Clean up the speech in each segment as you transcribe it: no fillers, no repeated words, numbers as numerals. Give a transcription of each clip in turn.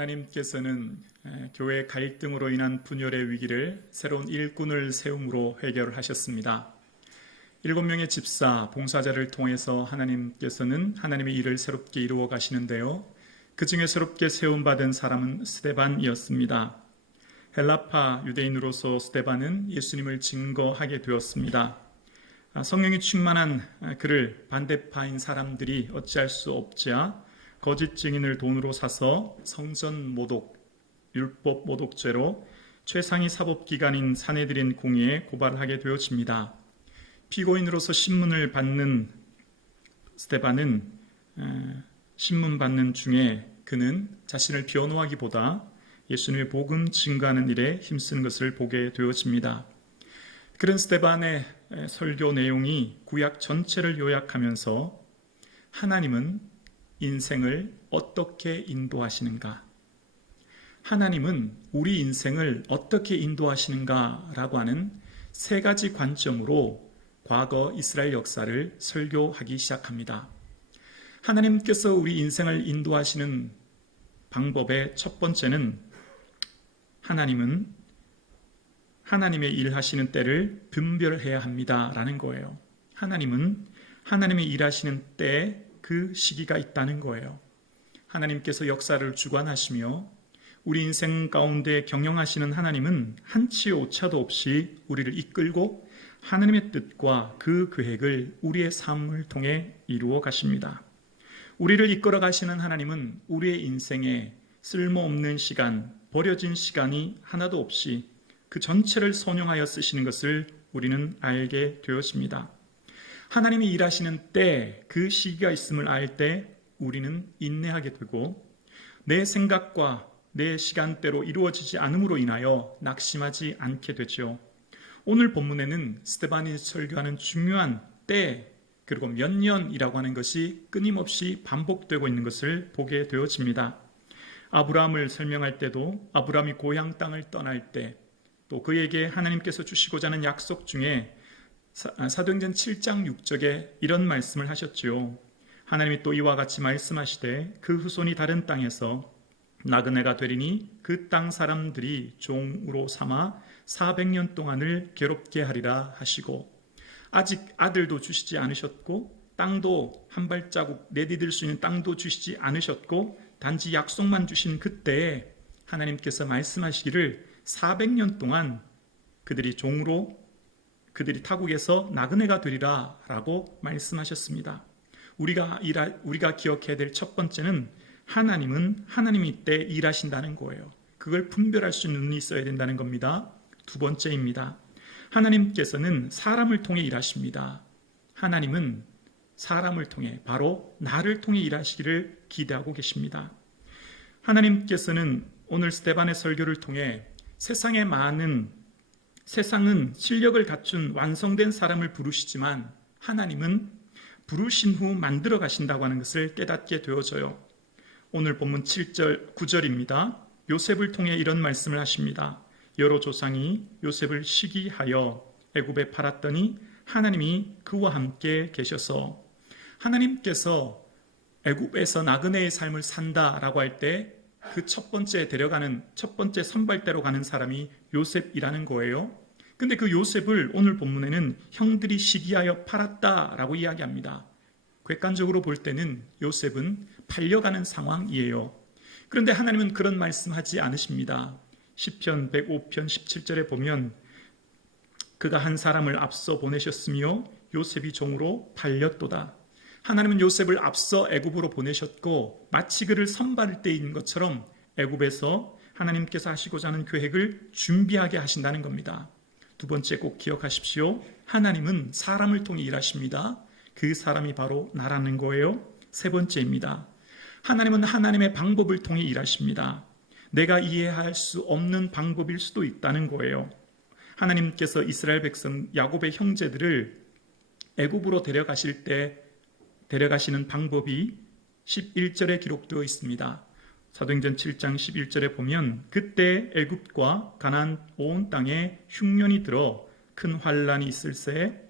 하나님께서는 교회 갈등으로 인한 분열의 위기를 새로운 일꾼을 세움으로 해결을 하셨습니다. 7명의 집사, 봉사자를 통해서 하나님께서는 하나님의 일을 새롭게 이루어 가시는데요. 그 중에 새롭게 세움받은 사람은 스데반이었습니다. 헬라파 유대인으로서 스데반은 예수님을 증거하게 되었습니다. 성령이 충만한 그를 반대파인 사람들이 어찌할 수 없자 거짓 증인을 돈으로 사서 성전 모독, 율법 모독죄로 최상위 사법기관인 사내들인 공의에 고발하게 되어집니다. 피고인으로서 신문을 받는 스데반은 신문 받는 중에 그는 자신을 변호하기보다 예수님의 복음 증거하는 일에 힘쓰는 것을 보게 되어집니다. 그런 스데반의 설교 내용이 구약 전체를 요약하면서 하나님은 인생을 어떻게 인도하시는가? 하나님은 우리 인생을 어떻게 인도하시는가? 라고 하는 세 가지 관점으로 과거 이스라엘 역사를 설교하기 시작합니다. 하나님께서 우리 인생을 인도하시는 방법의 첫 번째는 하나님은 하나님의 일하시는 때를 분별해야 합니다. 라는 거예요. 하나님은 하나님의 일하시는 때에 그 시기가 있다는 거예요. 하나님께서 역사를 주관하시며 우리 인생 가운데 경영하시는 하나님은 한치 오차도 없이 우리를 이끌고 하나님의 뜻과 그 계획을 우리의 삶을 통해 이루어 가십니다. 우리를 이끌어 가시는 하나님은 우리의 인생에 쓸모없는 시간, 버려진 시간이 하나도 없이 그 전체를 선용하여 쓰시는 것을 우리는 알게 되었습니다. 하나님이 일하시는 때, 그 시기가 있음을 알 때 우리는 인내하게 되고 내 생각과 내 시간대로 이루어지지 않음으로 인하여 낙심하지 않게 되죠. 오늘 본문에는 스데반이 설교하는 중요한 때, 그리고 몇 년이라고 하는 것이 끊임없이 반복되고 있는 것을 보게 되어집니다. 아브라함을 설명할 때도 아브라함이 고향 땅을 떠날 때, 또 그에게 하나님께서 주시고자 하는 약속 중에 사도행전 7장 6절에 이런 말씀을 하셨지요. 하나님이 또 이와 같이 말씀하시되 그 후손이 다른 땅에서 나그네가 되리니 그 땅 사람들이 종으로 삼아 400년 동안을 괴롭게 하리라 하시고, 아직 아들도 주시지 않으셨고 땅도 한 발자국 내디딜 수 있는 땅도 주시지 않으셨고 단지 약속만 주신 그때에 하나님께서 말씀하시기를 400년 동안 그들이 종으로 그들이 타국에서 나그네가 되리라 라고 말씀하셨습니다. 우리가 기억해야 될 첫 번째는 하나님은 하나님이 때 일하신다는 거예요. 그걸 분별할 수 있는 눈이 있어야 된다는 겁니다. 두 번째입니다. 하나님께서는 사람을 통해 일하십니다. 하나님은 사람을 통해, 바로 나를 통해 일하시기를 기대하고 계십니다. 하나님께서는 오늘 스데반의 설교를 통해 세상은 실력을 갖춘 완성된 사람을 부르시지만 하나님은 부르신 후 만들어 가신다고 하는 것을 깨닫게 되어져요. 오늘 본문 7절, 9절입니다. 요셉을 통해 이런 말씀을 하십니다. 여러 조상이 요셉을 시기하여 애굽에 팔았더니 하나님이 그와 함께 계셔서, 하나님께서 애굽에서 나그네의 삶을 산다라고 할 때 그 첫 번째 선발대로 가는 사람이 요셉이라는 거예요. 근데 그 요셉을 오늘 본문에는 형들이 시기하여 팔았다라고 이야기합니다. 객관적으로 볼 때는 요셉은 팔려가는 상황이에요. 그런데 하나님은 그런 말씀하지 않으십니다. 시편 105편 17절에 보면 그가 한 사람을 앞서 보내셨으며 요셉이 종으로 팔렸도다. 하나님은 요셉을 앞서 애굽으로 보내셨고 마치 그를 선발할 때인 것처럼 애굽에서 하나님께서 하시고자 하는 계획을 준비하게 하신다는 겁니다. 두 번째 꼭 기억하십시오. 하나님은 사람을 통해 일하십니다. 그 사람이 바로 나라는 거예요. 세 번째입니다. 하나님은 하나님의 방법을 통해 일하십니다. 내가 이해할 수 없는 방법일 수도 있다는 거예요. 하나님께서 이스라엘 백성 야곱의 형제들을 애굽으로 데려가실 때 데려가시는 방법이 11절에 기록되어 있습니다. 사도행전 7장 11절에 보면 그때 애굽과 가나안 온 땅에 흉년이 들어 큰 환란이 있을새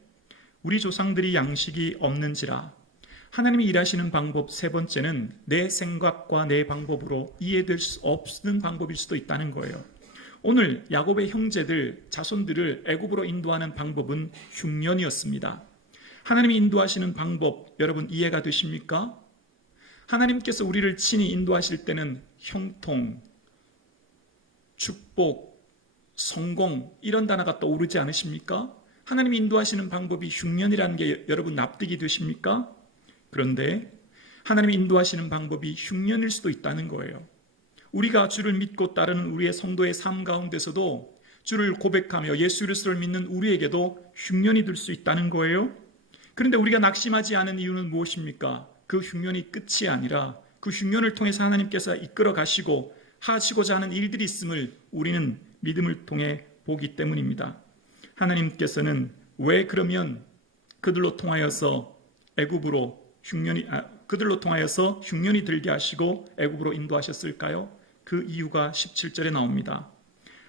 우리 조상들이 양식이 없는지라 하나님이 일하시는 방법 세 번째는 내 생각과 내 방법으로 이해될 수 없는 방법일 수도 있다는 거예요. 오늘 야곱의 형제들, 자손들을 애굽으로 인도하는 방법은 흉년이었습니다. 하나님이 인도하시는 방법 여러분 이해가 되십니까? 하나님께서 우리를 친히 인도하실 때는 형통, 축복, 성공 이런 단어가 떠오르지 않으십니까? 하나님이 인도하시는 방법이 흉년이라는 게 여러분 납득이 되십니까? 그런데 하나님이 인도하시는 방법이 흉년일 수도 있다는 거예요. 우리가 주를 믿고 따르는 우리의 성도의 삶 가운데서도 주를 고백하며 예수 그리스도를 믿는 우리에게도 흉년이 될 수 있다는 거예요. 그런데 우리가 낙심하지 않은 이유는 무엇입니까? 그 흉년이 끝이 아니라 그 흉년을 통해서 하나님께서 이끌어 가시고 하시고자 하는 일들이 있음을 우리는 믿음을 통해 보기 때문입니다. 하나님께서는 왜 그러면 그들로 통하여서 흉년이 들게 하시고 애굽으로 인도하셨을까요? 그 이유가 17절에 나옵니다.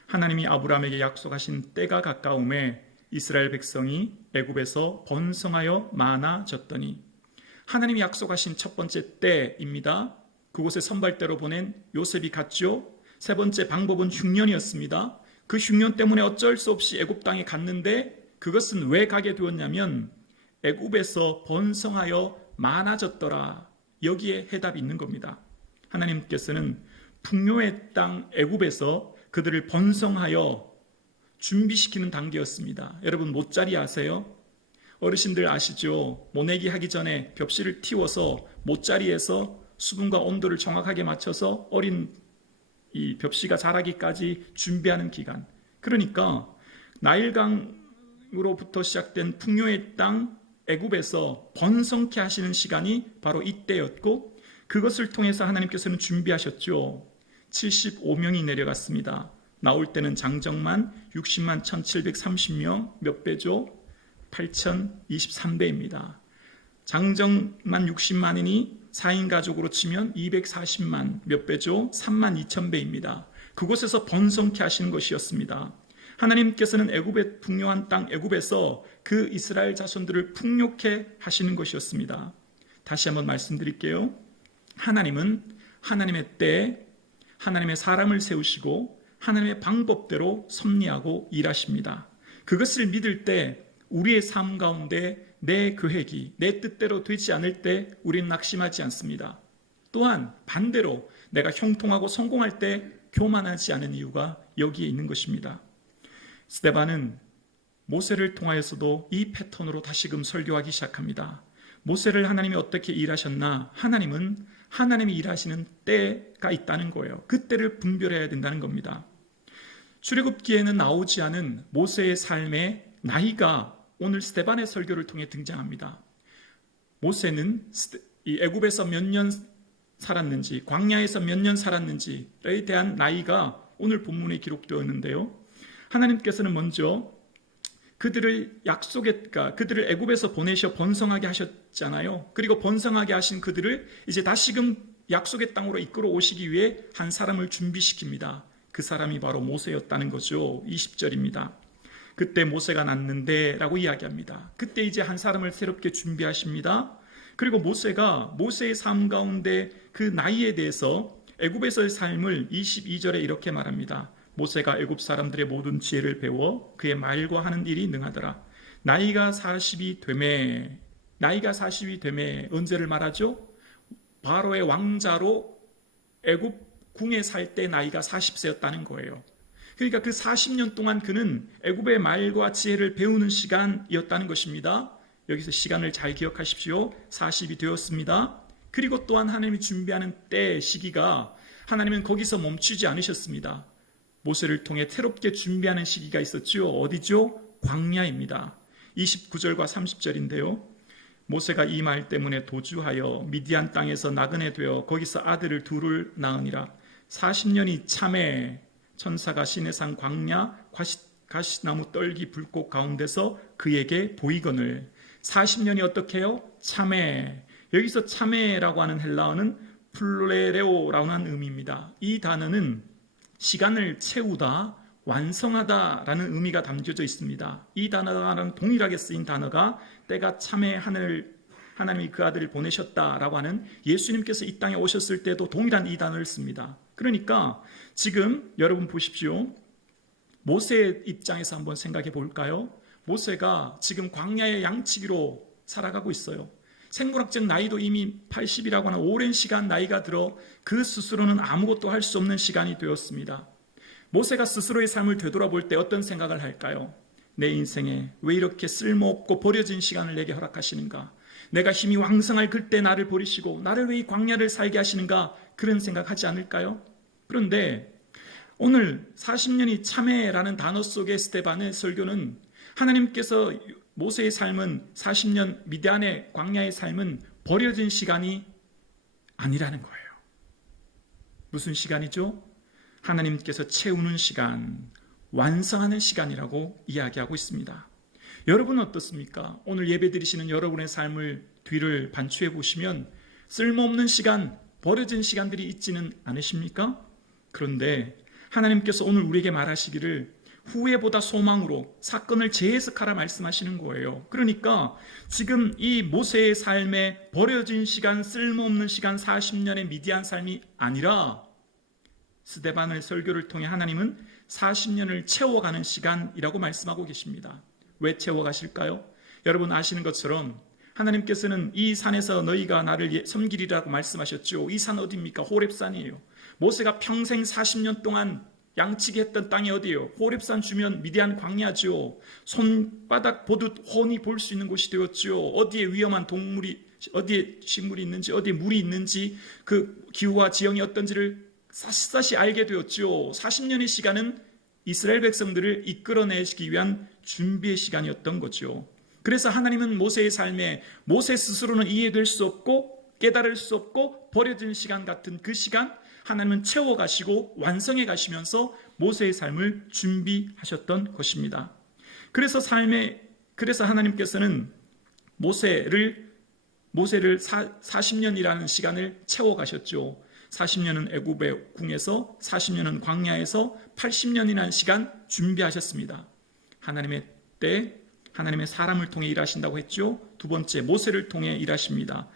하나님이 아브라함에게 약속하신 때가 가까움에 이스라엘 백성이 애굽에서 번성하여 많아졌더니 하나님이 약속하신 첫 번째 때입니다. 그곳에 선발대로 보낸 요셉이 갔죠. 세 번째 방법은 흉년이었습니다. 그 흉년 때문에 어쩔 수 없이 애굽 땅에 갔는데 그것은 왜 가게 되었냐면 애굽에서 번성하여 많아졌더라. 여기에 해답이 있는 겁니다. 하나님께서는 풍요의 땅 애굽에서 그들을 번성하여 준비시키는 단계였습니다. 여러분 못자리 아세요? 어르신들 아시죠? 모내기 하기 전에 벽실을 틔워서 못자리에서 수분과 온도를 정확하게 맞춰서 어린 이 벽시가 자라기까지 준비하는 기간. 그러니까 나일강으로부터 시작된 풍요의 땅 애굽에서 번성케 하시는 시간이 바로 이때였고 그것을 통해서 하나님께서는 준비하셨죠. 75명이 내려갔습니다. 나올 때는 장정만 60만 1730명 몇 배죠? 8023배입니다. 장정만 60만이니 4인 가족으로 치면 240만 몇 배죠? 3만 2000배입니다. 그곳에서 번성케 하시는 것이었습니다. 하나님께서는 애굽의 풍요한 땅 애굽에서 그 이스라엘 자손들을 풍요케 하시는 것이었습니다. 다시 한번 말씀드릴게요. 하나님은 하나님의 때에 하나님의 사람을 세우시고 하나님의 방법대로 섭리하고 일하십니다. 그것을 믿을 때 우리의 삶 가운데 내 계획이 내 뜻대로 되지 않을 때 우리는 낙심하지 않습니다. 또한 반대로 내가 형통하고 성공할 때 교만하지 않은 이유가 여기에 있는 것입니다. 스데반은 모세를 통하여서도 이 패턴으로 다시금 설교하기 시작합니다. 모세를 하나님이 어떻게 일하셨나? 하나님은 하나님이 일하시는 때가 있다는 거예요. 그 때를 분별해야 된다는 겁니다. 출애굽기에는 나오지 않은 모세의 삶의 나이가 오늘 스데반의 설교를 통해 등장합니다. 모세는 이 애굽에서 몇 년 살았는지, 광야에서 몇 년 살았는지에 대한 나이가 오늘 본문에 기록되어 있는데요. 하나님께서는 먼저 그들을 그들을 애굽에서 보내셔 번성하게 하셨잖아요. 그리고 번성하게 하신 그들을 이제 다시금 약속의 땅으로 이끌어 오시기 위해 한 사람을 준비시킵니다. 그 사람이 바로 모세였다는 거죠. 20절입니다. 그때 모세가 났는데 라고 이야기합니다. 그때 이제 한 사람을 새롭게 준비하십니다. 그리고 모세가 모세의 삶 가운데 그 나이에 대해서 애굽에서의 삶을 22절에 이렇게 말합니다. 모세가 애굽 사람들의 모든 지혜를 배워 그의 말과 하는 일이 능하더라. 나이가 40이 되매 언제를 말하죠? 바로의 왕자로 애굽 궁에 살 때 나이가 40세였다는 거예요. 그러니까 그 40년 동안 그는 애굽의 말과 지혜를 배우는 시간이었다는 것입니다. 여기서 시간을 잘 기억하십시오. 40이 되었습니다. 그리고 또한 하나님이 준비하는 때 시기가 하나님은 거기서 멈추지 않으셨습니다. 모세를 통해 새롭게 준비하는 시기가 있었죠. 어디죠? 광야입니다. 29절과 30절인데요. 모세가 이 말 때문에 도주하여 미디안 땅에서 나그네 되어 거기서 아들을 둘을 낳으니라. 40년이 참에 천사가 시내산 광야 가시나무 떨기 불꽃 가운데서 그에게 보이거늘. 40년이 어떻게 해요? 참에. 여기서 참에라고 하는 헬라어는 플레레오라고 하는 의미입니다. 이 단어는 시간을 채우다, 완성하다라는 의미가 담겨져 있습니다. 이 단어랑 동일하게 쓰인 단어가 때가 참에 하는 하나님이 그 아들을 보내셨다라고 하는 예수님께서 이 땅에 오셨을 때도 동일한 이 단어를 씁니다. 그러니까 지금 여러분 보십시오. 모세의 입장에서 한번 생각해 볼까요? 모세가 지금 광야의 양치기로 살아가고 있어요. 생물학적 나이도 이미 80이라고 하는 오랜 시간 나이가 들어 그 스스로는 아무것도 할 수 없는 시간이 되었습니다. 모세가 스스로의 삶을 되돌아볼 때 어떤 생각을 할까요? 내 인생에 왜 이렇게 쓸모없고 버려진 시간을 내게 허락하시는가? 내가 힘이 왕성할 그때 나를 버리시고 나를 왜 이 광야를 살게 하시는가? 그런 생각하지 않을까요? 그런데 오늘 40년이 참회라는 단어 속의 스데반의 설교는 하나님께서 모세의 삶은 40년 미디안의 광야의 삶은 버려진 시간이 아니라는 거예요. 무슨 시간이죠? 하나님께서 채우는 시간, 완성하는 시간이라고 이야기하고 있습니다. 여러분은 어떻습니까? 오늘 예배 드리시는 여러분의 삶을 뒤를 반추해 보시면 쓸모없는 시간, 버려진 시간들이 있지는 않으십니까? 그런데 하나님께서 오늘 우리에게 말하시기를 후회보다 소망으로 사건을 재해석하라 말씀하시는 거예요. 그러니까 지금 이 모세의 삶에 버려진 시간, 쓸모없는 시간 40년의 미디안 삶이 아니라 스데반의 설교를 통해 하나님은 40년을 채워가는 시간이라고 말씀하고 계십니다. 왜 채워가실까요? 여러분 아시는 것처럼 하나님께서는 이 산에서 너희가 나를 섬기리라고 말씀하셨죠. 이 산 어디입니까? 호렙산이에요. 모세가 평생 40년 동안 양치기 했던 땅이 어디예요? 호렙산 주면 미디안 광야죠. 손바닥 보듯 훤히 볼 수 있는 곳이 되었죠. 어디에 위험한 동물이, 어디에 식물이 있는지, 어디에 물이 있는지, 그 기후와 지형이 어떤지를 샅샅이 알게 되었죠. 40년의 시간은 이스라엘 백성들을 이끌어내시기 위한 준비의 시간이었던 거죠. 그래서 하나님은 모세의 삶에 모세 스스로는 이해될 수 없고 깨달을 수 없고 버려진 시간 같은 그 시간 하나님은 채워가시고 완성해 가시면서 모세의 삶을 준비하셨던 것입니다. 그래서 하나님께서는 모세를 40년이라는 시간을 채워가셨죠. 40년은 애굽의 궁에서 40년은 광야에서 80년이라는 시간 준비하셨습니다. 하나님의 때 하나님의 사람을 통해 일하신다고 했죠. 두 번째 모세를 통해 일하십니다.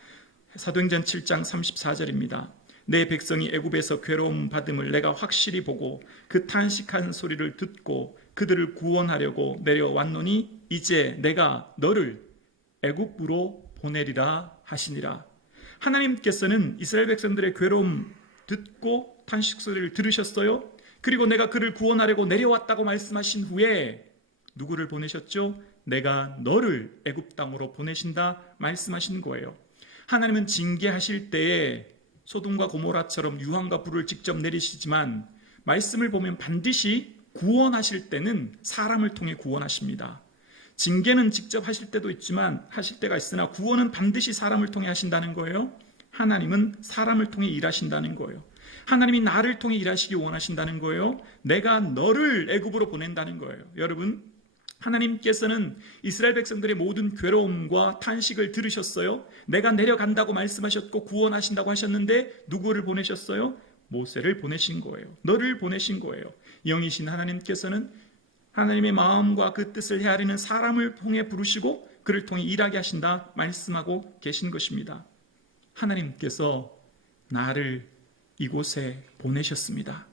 사도행전 7장 34절입니다. 내 백성이 애굽에서 괴로움 받음을 내가 확실히 보고 그 탄식한 소리를 듣고 그들을 구원하려고 내려왔노니 이제 내가 너를 애굽으로 보내리라 하시니라. 하나님께서는 이스라엘 백성들의 괴로움 듣고 탄식 소리를 들으셨어요. 그리고 내가 그를 구원하려고 내려왔다고 말씀하신 후에 누구를 보내셨죠? 내가 너를 애굽 땅으로 보내신다 말씀하신 거예요. 하나님은 징계하실 때에 소돔과 고모라처럼 유황과 불을 직접 내리시지만 말씀을 보면 반드시 구원하실 때는 사람을 통해 구원하십니다. 징계는 직접 하실 때도 있지만 하실 때가 있으나 구원은 반드시 사람을 통해 하신다는 거예요. 하나님은 사람을 통해 일하신다는 거예요. 하나님이 나를 통해 일하시기 원하신다는 거예요. 내가 너를 애굽으로 보낸다는 거예요. 여러분, 하나님께서는 이스라엘 백성들의 모든 괴로움과 탄식을 들으셨어요. 내가 내려간다고 말씀하셨고 구원하신다고 하셨는데 누구를 보내셨어요? 모세를 보내신 거예요. 너를 보내신 거예요. 영이신 하나님께서는 하나님의 마음과 그 뜻을 헤아리는 사람을 통해 부르시고 그를 통해 일하게 하신다 말씀하고 계신 것입니다. 하나님께서 나를 이곳에 보내셨습니다.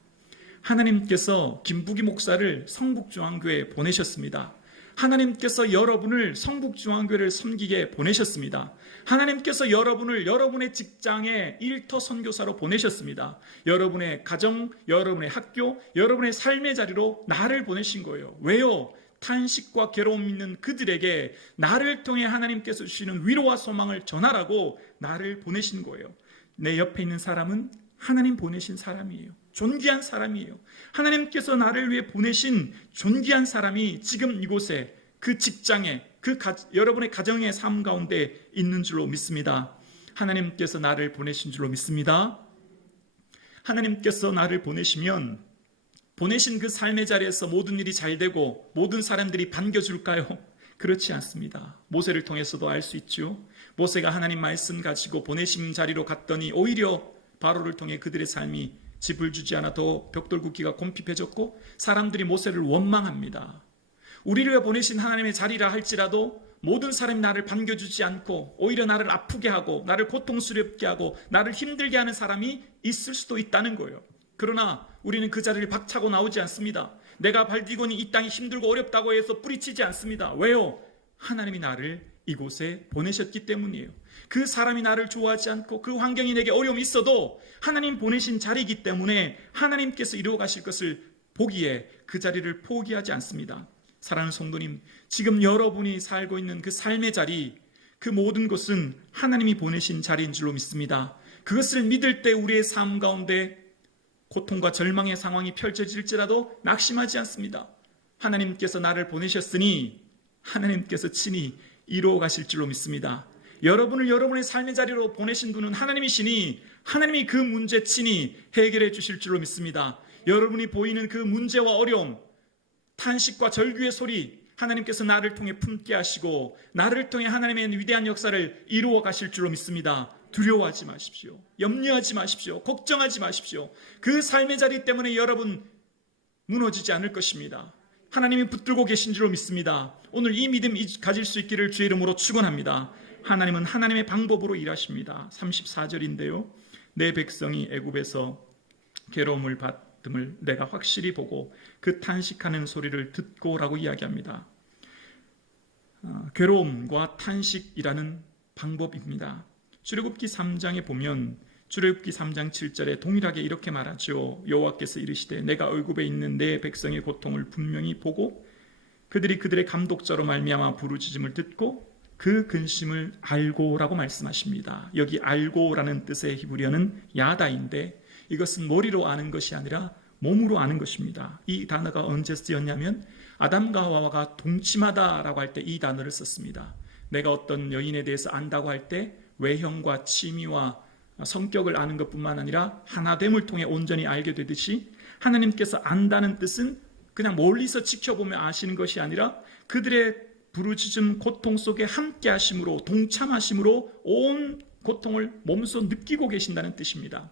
하나님께서 김부기 목사를 성북중앙교회에 보내셨습니다. 하나님께서 여러분을 성북중앙교회를 섬기게 보내셨습니다. 하나님께서 여러분을 여러분의 직장에 일터 선교사로 보내셨습니다. 여러분의 가정, 여러분의 학교, 여러분의 삶의 자리로 나를 보내신 거예요. 왜요? 탄식과 괴로움 있는 그들에게 나를 통해 하나님께서 주시는 위로와 소망을 전하라고 나를 보내신 거예요. 내 옆에 있는 사람은 하나님 보내신 사람이에요. 존귀한 사람이에요. 하나님께서 나를 위해 보내신 존귀한 사람이 지금 이곳에 그 직장에 여러분의 가정의 삶 가운데 있는 줄로 믿습니다. 하나님께서 나를 보내신 줄로 믿습니다. 하나님께서 나를 보내시면 보내신 그 삶의 자리에서 모든 일이 잘 되고 모든 사람들이 반겨줄까요? 그렇지 않습니다. 모세를 통해서도 알 수 있죠. 모세가 하나님 말씀 가지고 보내심 자리로 갔더니 오히려 바로를 통해 그들의 삶이 집을 주지 않아 더 벽돌 굽기가 곰핍해졌고 사람들이 모세를 원망합니다. 우리를 보내신 하나님의 자리라 할지라도 모든 사람이 나를 반겨주지 않고 오히려 나를 아프게 하고 나를 고통스럽게 하고 나를 힘들게 하는 사람이 있을 수도 있다는 거예요. 그러나 우리는 그 자리를 박차고 나오지 않습니다. 내가 발디고니 이 땅이 힘들고 어렵다고 해서 뿌리치지 않습니다. 왜요? 하나님이 나를 이곳에 보내셨기 때문이에요. 그 사람이 나를 좋아하지 않고 그 환경이 내게 어려움이 있어도 하나님 보내신 자리이기 때문에 하나님께서 이루어 가실 것을 보기에 그 자리를 포기하지 않습니다. 사랑하는 성도님, 지금 여러분이 살고 있는 그 삶의 자리, 그 모든 것은 하나님이 보내신 자리인 줄로 믿습니다. 그것을 믿을 때 우리의 삶 가운데 고통과 절망의 상황이 펼쳐질지라도 낙심하지 않습니다. 하나님께서 나를 보내셨으니 하나님께서 친히 이루어 가실 줄로 믿습니다. 여러분을 여러분의 삶의 자리로 보내신 분은 하나님이시니 하나님이 그 문제 친히 해결해 주실 줄로 믿습니다. 여러분이 보이는 그 문제와 어려움, 탄식과 절규의 소리, 하나님께서 나를 통해 품게 하시고 나를 통해 하나님의 위대한 역사를 이루어 가실 줄로 믿습니다. 두려워하지 마십시오. 염려하지 마십시오. 걱정하지 마십시오. 그 삶의 자리 때문에 여러분 무너지지 않을 것입니다. 하나님이 붙들고 계신 줄로 믿습니다. 오늘 이 믿음 가질 수 있기를 주의 이름으로 축원합니다. 하나님은 하나님의 방법으로 일하십니다. 34절인데요. 내 백성이 애굽에서 괴로움을 받음을 내가 확실히 보고 그 탄식하는 소리를 듣고라고 이야기합니다. 괴로움과 탄식이라는 방법입니다. 출애굽기 3장에 보면 출애굽기 3장 7절에 동일하게 이렇게 말하죠. 여호와께서 이르시되 내가 애굽에 있는 내 백성의 고통을 분명히 보고 그들이 그들의 감독자로 말미암아 부르짖음을 듣고 그 근심을 알고라고 말씀하십니다. 여기 알고라는 뜻의 히브리어는 야다인데 이것은 머리로 아는 것이 아니라 몸으로 아는 것입니다. 이 단어가 언제 쓰였냐면 아담과 하와가 동침하다라고 할 때 이 단어를 썼습니다. 내가 어떤 여인에 대해서 안다고 할 때 외형과 취미와 성격을 아는 것뿐만 아니라 하나됨을 통해 온전히 알게 되듯이 하나님께서 안다는 뜻은 그냥 멀리서 지켜보며 아시는 것이 아니라 그들의 부르짖음 고통 속에 함께 하심으로 동참하심으로 온 고통을 몸소 느끼고 계신다는 뜻입니다.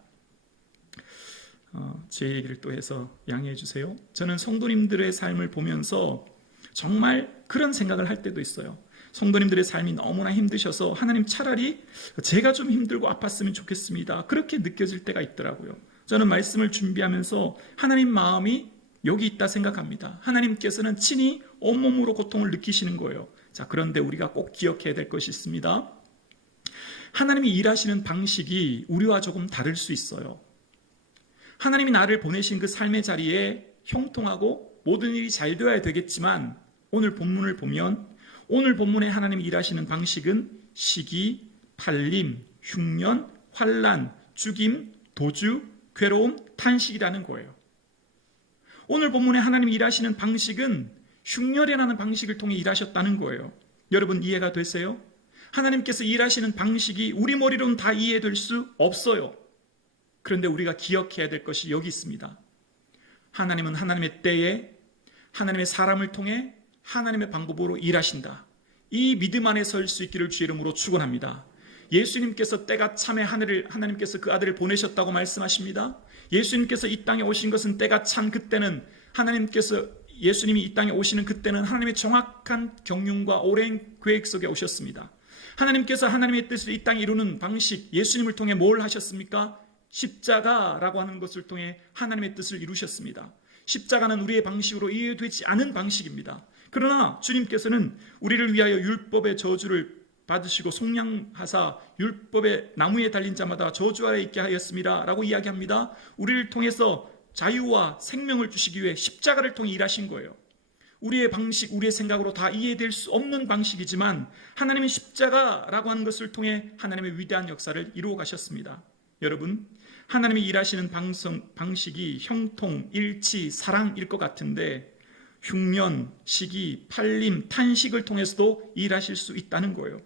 제 얘기를 또 해서 양해해 주세요. 저는 성도님들의 삶을 보면서 정말 그런 생각을 할 때도 있어요. 성도님들의 삶이 너무나 힘드셔서 하나님 차라리 제가 좀 힘들고 아팠으면 좋겠습니다. 그렇게 느껴질 때가 있더라고요. 저는 말씀을 준비하면서 하나님 마음이 여기 있다 생각합니다. 하나님께서는 친히 온몸으로 고통을 느끼시는 거예요. 자, 그런데 우리가 꼭 기억해야 될 것이 있습니다. 하나님이 일하시는 방식이 우리와 조금 다를 수 있어요. 하나님이 나를 보내신 그 삶의 자리에 형통하고 모든 일이 잘 되어야 되겠지만 오늘 본문을 보면 오늘 본문에 하나님이 일하시는 방식은 시기, 팔림, 흉년, 환난, 죽임, 도주, 괴로움, 탄식이라는 거예요. 오늘 본문에 하나님이 일하시는 방식은 흉년이라는 방식을 통해 일하셨다는 거예요. 여러분 이해가 되세요? 하나님께서 일하시는 방식이 우리 머리로는 다 이해될 수 없어요. 그런데 우리가 기억해야 될 것이 여기 있습니다. 하나님은 하나님의 때에 하나님의 사람을 통해 하나님의 방법으로 일하신다. 이 믿음 안에 설 수 있기를 주의 이름으로 축원합니다. 예수님께서 때가 참에 하나님께서 그 아들을 보내셨다고 말씀하십니다. 예수님께서 이 땅에 오신 것은 때가 찬 그때는 하나님께서 예수님이 이 땅에 오시는 그때는 하나님의 정확한 경륜과 오랜 계획 속에 오셨습니다. 하나님께서 하나님의 뜻을 이 땅에 이루는 방식, 예수님을 통해 뭘 하셨습니까? 십자가라고 하는 것을 통해 하나님의 뜻을 이루셨습니다. 십자가는 우리의 방식으로 이해되지 않은 방식입니다. 그러나 주님께서는 우리를 위하여 율법의 저주를 받으시고 속량하사 율법의 나무에 달린 자마다 저주 아래 있게 하였습니다 라고 이야기합니다. 우리를 통해서 자유와 생명을 주시기 위해 십자가를 통해 일하신 거예요. 우리의 방식, 우리의 생각으로 다 이해될 수 없는 방식이지만 하나님의 십자가라고 하는 것을 통해 하나님의 위대한 역사를 이루어 가셨습니다. 여러분, 하나님이 일하시는 방식이 형통, 일치, 사랑일 것 같은데 흉년, 시기, 팔림, 탄식을 통해서도 일하실 수 있다는 거예요.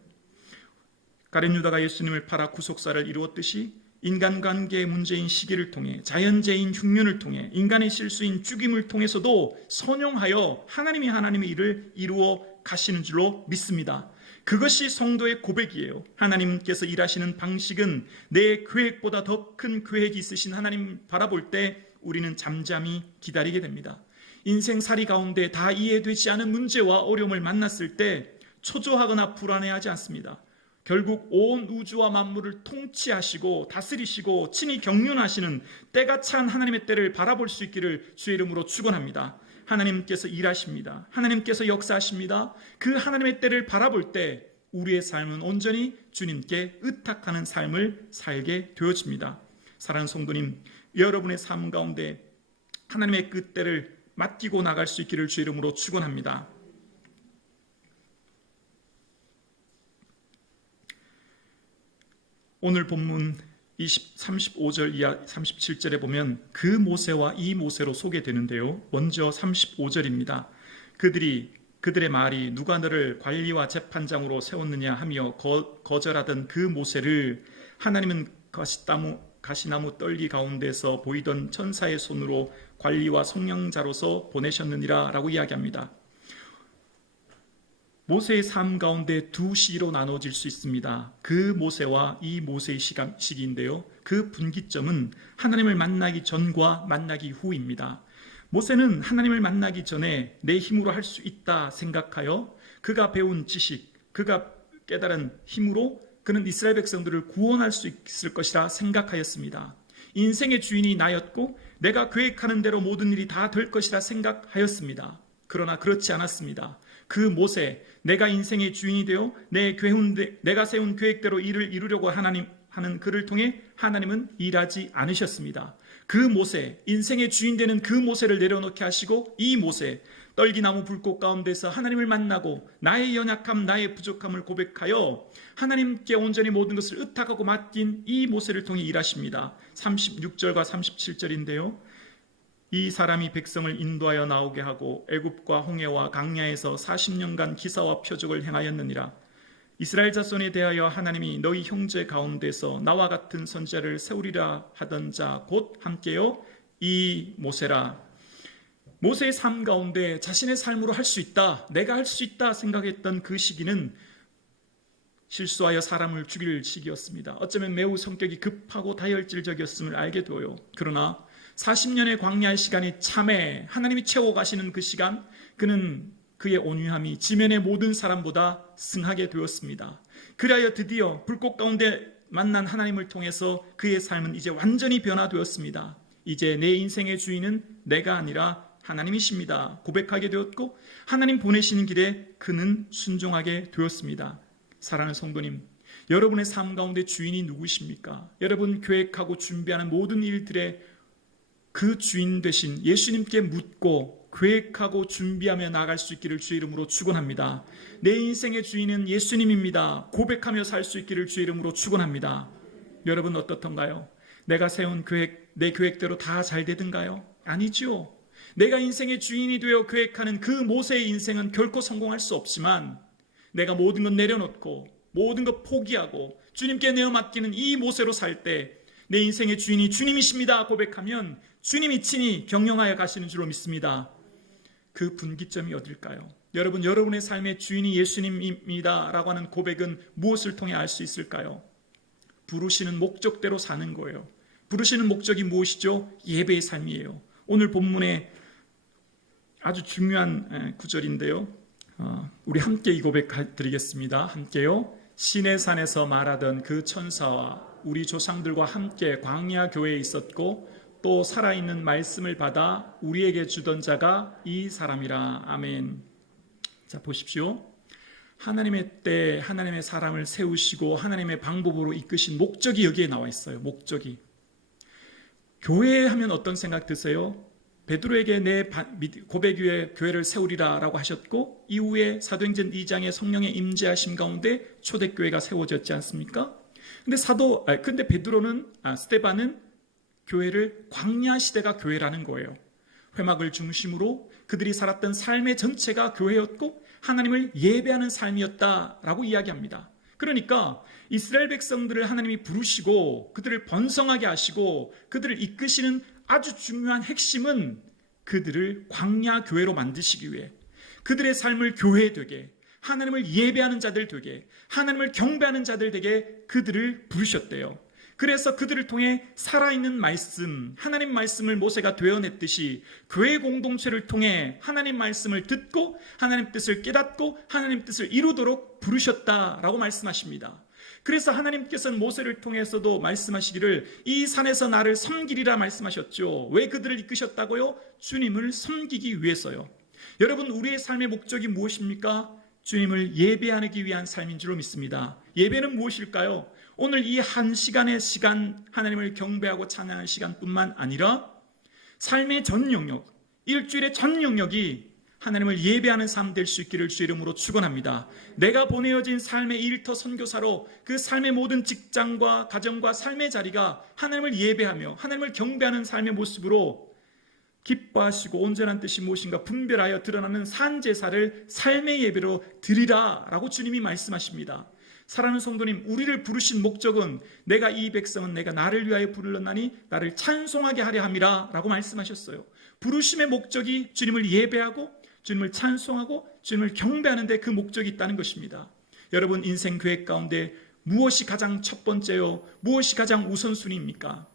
가룟 유다가 예수님을 팔아 구속사를 이루었듯이 인간관계의 문제인 시기를 통해 자연재해인 흉년을 통해 인간의 실수인 죽임을 통해서도 선용하여 하나님의 일을 이루어 가시는 줄로 믿습니다. 그것이 성도의 고백이에요. 하나님께서 일하시는 방식은 내 계획보다 더 큰 계획이 있으신 하나님 바라볼 때 우리는 잠잠히 기다리게 됩니다. 인생살이 가운데 다 이해되지 않은 문제와 어려움을 만났을 때 초조하거나 불안해하지 않습니다. 결국 온 우주와 만물을 통치하시고 다스리시고 친히 경륜하시는 때가 찬 하나님의 때를 바라볼 수 있기를 주의 이름으로 축원합니다. 하나님께서 일하십니다. 하나님께서 역사하십니다. 그 하나님의 때를 바라볼 때 우리의 삶은 온전히 주님께 의탁하는 삶을 살게 되어집니다. 사랑하는 성도님, 여러분의 삶 가운데 하나님의 그 때를 맡기고 나갈 수 있기를 주의 이름으로 축원합니다. 오늘 본문 35절 이하 37절에 보면 그 모세와 이 모세로 소개되는데요. 먼저 35절입니다. 그들의 말이 누가 너를 관리와 재판장으로 세웠느냐 하며 거절하던 그 모세를 하나님은 가시나무 떨기 가운데서 보이던 천사의 손으로 관리와 성령자로서 보내셨느니라 라고 이야기합니다. 모세의 삶 가운데 두 시기로 나눠질 수 있습니다. 그 모세와 이 모세의 시기인데요. 그 분기점은 하나님을 만나기 전과 만나기 후입니다. 모세는 하나님을 만나기 전에 내 힘으로 할 수 있다 생각하여 그가 배운 지식, 그가 깨달은 힘으로 그는 이스라엘 백성들을 구원할 수 있을 것이라 생각하였습니다. 인생의 주인이 나였고 내가 계획하는 대로 모든 일이 다 될 것이라 생각하였습니다. 그러나 그렇지 않았습니다. 그 모세, 내가 인생의 주인이 되어 내가 세운 계획대로 일을 이루려고 하는 그를 통해 하나님은 일하지 않으셨습니다. 그 모세, 인생의 주인 되는 그 모세를 내려놓게 하시고 이 모세, 떨기나무 불꽃 가운데서 하나님을 만나고 나의 연약함, 나의 부족함을 고백하여 하나님께 온전히 모든 것을 의탁하고 맡긴 이 모세를 통해 일하십니다. 36절과 37절인데요. 이 사람이 백성을 인도하여 나오게 하고 애굽과 홍해와 강야에서 40년간 기사와 표적을 행하였느니라. 이스라엘 자손에 대하여 하나님이 너희 형제 가운데서 나와 같은 선지자를 세우리라 하던 자 곧 함께요 이 모세라. 모세의 삶 가운데 자신의 삶으로 할 수 있다, 내가 할 수 있다 생각했던 그 시기는 실수하여 사람을 죽일 시기였습니다. 어쩌면 매우 성격이 급하고 다혈질적이었음을 알게 되어요. 그러나 40년의 광야의 시간이 참에 하나님이 채워가시는 그 시간, 그는 그의 온유함이 지면의 모든 사람보다 승하게 되었습니다. 그리하여 드디어 불꽃 가운데 만난 하나님을 통해서 그의 삶은 이제 완전히 변화되었습니다. 이제 내 인생의 주인은 내가 아니라 하나님이십니다 고백하게 되었고 하나님 보내시는 길에 그는 순종하게 되었습니다. 사랑하는 성도님, 여러분의 삶 가운데 주인이 누구십니까? 여러분 계획하고 준비하는 모든 일들의 그 주인 되신 예수님께 묻고 계획하고 준비하며 나아갈 수 있기를 주의 이름으로 축원합니다. 내 인생의 주인은 예수님입니다. 고백하며 살 수 있기를 주의 이름으로 축원합니다. 여러분 어떻던가요? 내가 세운 계획, 내 계획대로 다 잘 되든가요? 아니죠. 내가 인생의 주인이 되어 계획하는 그 모세의 인생은 결코 성공할 수 없지만 내가 모든 것 내려놓고 모든 것 포기하고 주님께 내어 맡기는 이 모세로 살 때 내 인생의 주인이 주님이십니다 고백하면 주님이 친히 경영하여 가시는 줄로 믿습니다. 그 분기점이 어딜까요? 여러분, 여러분의 삶의 주인이 예수님입니다 라고 하는 고백은 무엇을 통해 알 수 있을까요? 부르시는 목적대로 사는 거예요. 부르시는 목적이 무엇이죠? 예배의 삶이에요. 오늘 본문에 아주 중요한 구절인데요. 우리 함께 이 고백 드리겠습니다. 함께요. 시내산에서 말하던 그 천사와 우리 조상들과 함께 광야 교회에 있었고 또 살아있는 말씀을 받아 우리에게 주던 자가 이 사람이라. 아멘. 자, 보십시오. 하나님의 때 하나님의 사람을 세우시고 하나님의 방법으로 이끄신 목적이 여기에 나와 있어요. 목적이. 교회 하면 어떤 생각 드세요? 베드로에게 내 고백 위에 교회를 세우리라 라고 하셨고 이후에 사도행전 2장의 성령의 임재하심 가운데 초대교회가 세워졌지 않습니까? 근데 스데반은 교회를 광야 시대가 교회라는 거예요. 회막을 중심으로 그들이 살았던 삶의 전체가 교회였고 하나님을 예배하는 삶이었다라고 이야기합니다. 그러니까 이스라엘 백성들을 하나님이 부르시고 그들을 번성하게 하시고 그들을 이끄시는 아주 중요한 핵심은 그들을 광야 교회로 만드시기 위해 그들의 삶을 교회 되게, 하나님을 예배하는 자들 되게, 하나님을 경배하는 자들 되게 그들을 부르셨대요. 그래서 그들을 통해 살아있는 말씀, 하나님 말씀을 모세가 되어냈듯이 교회 공동체를 통해 하나님 말씀을 듣고 하나님 뜻을 깨닫고 하나님 뜻을 이루도록 부르셨다라고 말씀하십니다. 그래서 하나님께서는 모세를 통해서도 말씀하시기를 이 산에서 나를 섬기리라 말씀하셨죠. 왜 그들을 이끄셨다고요? 주님을 섬기기 위해서요. 여러분, 우리의 삶의 목적이 무엇입니까? 주님을 예배하기 위한 삶인 줄로 믿습니다. 예배는 무엇일까요? 오늘 이 한 시간의 시간, 하나님을 경배하고 찬양하는 시간뿐만 아니라 삶의 전 영역, 일주일의 전 영역이 하나님을 예배하는 삶 될 수 있기를 주 이름으로 축원합니다. 내가 보내어진 삶의 일터 선교사로 그 삶의 모든 직장과 가정과 삶의 자리가 하나님을 예배하며 하나님을 경배하는 삶의 모습으로 기뻐하시고 온전한 뜻이 무엇인가 분별하여 드러나는 산제사를 삶의 예배로 드리라 라고 주님이 말씀하십니다. 사랑하는 성도님, 우리를 부르신 목적은 내가 이 백성은 내가 나를 위하여 부르렀나니 나를 찬송하게 하려 함이라 라고 말씀하셨어요. 부르심의 목적이 주님을 예배하고 주님을 찬송하고 주님을 경배하는 데 그 목적이 있다는 것입니다. 여러분, 인생 계획 가운데 무엇이 가장 첫 번째요? 무엇이 가장 우선순위입니까?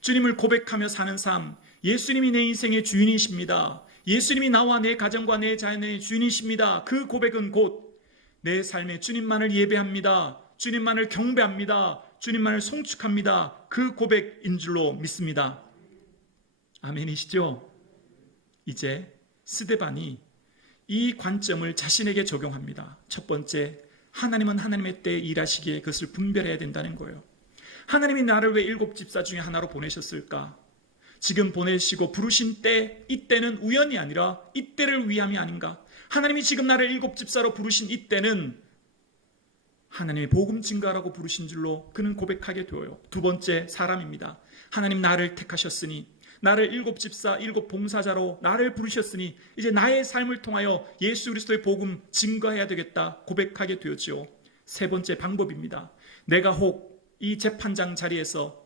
주님을 고백하며 사는 삶, 예수님이 내 인생의 주인이십니다. 예수님이 나와 내 가정과 내 자연의 주인이십니다. 그 고백은 곧 내 삶에 주님만을 예배합니다. 주님만을 경배합니다. 주님만을 송축합니다. 그 고백인 줄로 믿습니다. 아멘이시죠? 이제 스데반이 이 관점을 자신에게 적용합니다. 첫 번째, 하나님은 하나님의 때에 일하시기에 그것을 분별해야 된다는 거예요. 하나님이 나를 왜 7 집사 중에 하나로 보내셨을까? 지금 보내시고 부르신 때, 이때는 우연이 아니라 이때를 위함이 아닌가? 하나님이 지금 나를 7 집사로 부르신 이때는 하나님의 복음 증거하라고 부르신 줄로 그는 고백하게 되어요. 두 번째, 사람입니다. 하나님 나를 택하셨으니, 나를 7 집사, 7 봉사자로 나를 부르셨으니 이제 나의 삶을 통하여 예수 그리스도의 복음 증거해야 되겠다 고백하게 되었죠. 세 번째, 방법입니다. 내가 혹 이 재판장 자리에서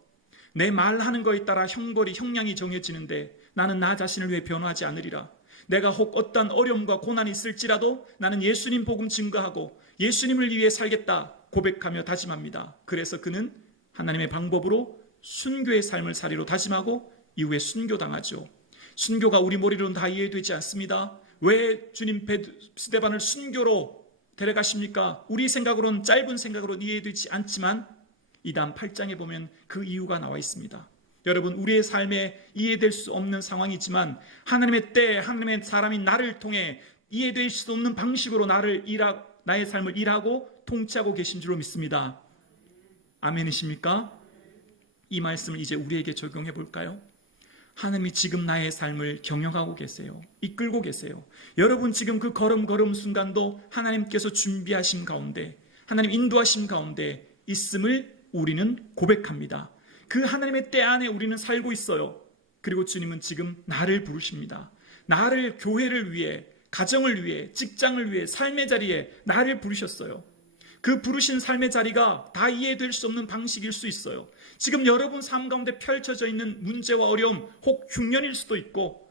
내 말하는 것에 따라 형벌이 형량이 정해지는데 나는 나 자신을 위해 변호하지 않으리라. 내가 혹 어떤 어려움과 고난이 있을지라도 나는 예수님 복음 증거하고 예수님을 위해 살겠다 고백하며 다짐합니다. 그래서 그는 하나님의 방법으로 순교의 삶을 사리로 다짐하고 이후에 순교당하죠. 순교가 우리 머리로는 다 이해되지 않습니다. 왜 주님 스데반을 순교로 데려가십니까? 우리 생각으로는 짧은 생각으로는 이해되지 않지만 이단 8장에 보면 그 이유가 나와 있습니다. 여러분, 우리의 삶에 이해될 수 없는 상황이지만 하나님의 때, 하나님의 사람이 나를 통해 이해될 수 없는 방식으로 나의 삶을 일하고 통치하고 계신 줄로 믿습니다. 아멘이십니까? 이 말씀을 이제 우리에게 적용해 볼까요? 하나님이 지금 나의 삶을 경영하고 계세요. 이끌고 계세요. 여러분, 지금 그 걸음걸음 순간도 하나님께서 준비하신 가운데, 하나님 인도하신 가운데 있음을 우리는 고백합니다. 그 하나님의 때 안에 우리는 살고 있어요. 그리고 주님은 지금 나를 부르십니다. 나를 교회를 위해, 가정을 위해, 직장을 위해, 삶의 자리에 나를 부르셨어요. 그 부르신 삶의 자리가 다 이해될 수 없는 방식일 수 있어요. 지금 여러분 삶 가운데 펼쳐져 있는 문제와 어려움, 혹 흉년일 수도 있고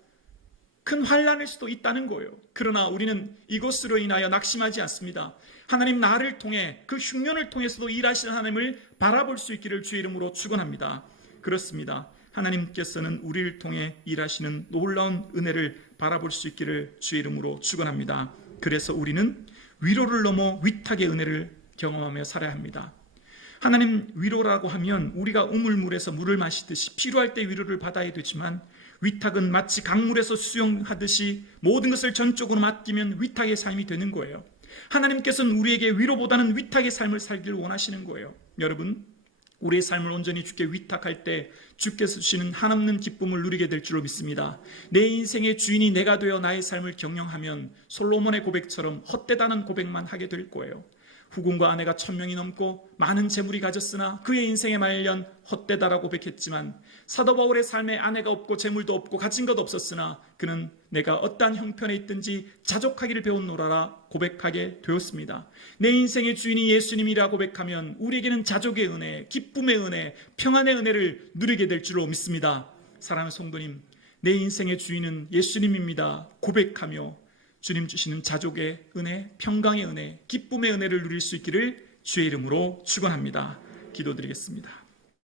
큰 환난일 수도 있다는 거예요. 그러나 우리는 이것으로 인하여 낙심하지 않습니다. 하나님 나를 통해 그 흉년을 통해서도 일하시는 하나님을 바라볼 수 있기를 주의 이름으로 축원합니다. 그렇습니다. 하나님께서는 우리를 통해 일하시는 놀라운 은혜를 바라볼 수 있기를 주의 이름으로 축원합니다. 그래서 우리는 위로를 넘어 위탁의 은혜를 경험하며 살아야 합니다. 하나님 위로라고 하면 우리가 우물물에서 물을 마시듯이 필요할 때 위로를 받아야 되지만 위탁은 마치 강물에서 수영하듯이 모든 것을 전적으로 맡기면 위탁의 삶이 되는 거예요. 하나님께서는 우리에게 위로보다는 위탁의 삶을 살기를 원하시는 거예요. 여러분, 우리의 삶을 온전히 주께 위탁할 때 주께서 주시는 한없는 기쁨을 누리게 될 줄로 믿습니다. 내 인생의 주인이 내가 되어 나의 삶을 경영하면 솔로몬의 고백처럼 헛되다는 고백만 하게 될 거예요. 후궁과 아내가 1000명이 넘고 많은 재물이 가졌으나 그의 인생의 말년 헛되다라고 고백했지만 사도 바울의 삶에 아내가 없고 재물도 없고 가진 것 없었으나 그는 내가 어떠한 형편에 있든지 자족하기를 배웠노라라 고백하게 되었습니다. 내 인생의 주인이 예수님이라 고백하면 우리에게는 자족의 은혜, 기쁨의 은혜, 평안의 은혜를 누리게 될 줄로 믿습니다. 사랑하는 성도님, 내 인생의 주인은 예수님입니다 고백하며 주님 주시는 자족의 은혜, 평강의 은혜, 기쁨의 은혜를 누릴 수 있기를 주의 이름으로 축원합니다. 기도드리겠습니다.